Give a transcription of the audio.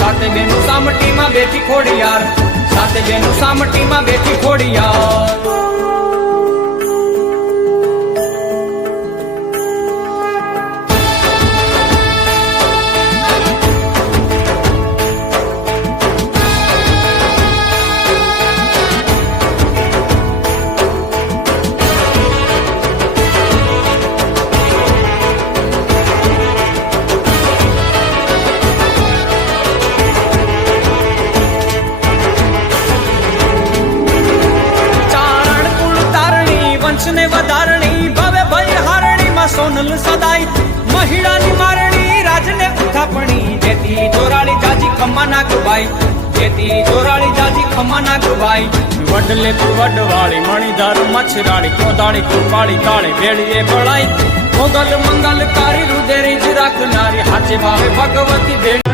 साते बेनु सामटी में बेठी खोड़ियार, साते बेनु सामटी में बेठी खोड़ियार। ने वधारणी भवे भय हारणी में सोनल सदाई, महिला नी मारणी राजने उठापणी, जेती जोराली जाजी खम्मा ना गुबाई, जेती जोराली जाजी खम्मा ना गुबाई। वडले तू वडवाड़ी मणिधार मछराड़ी, कोदाड़ी कुपाड़ी ताळे भेड़िए बड़ाई, मोगल मंगल कारी रुदेरी ज राखनारी, हाचे भावे भगवती भेड़ी।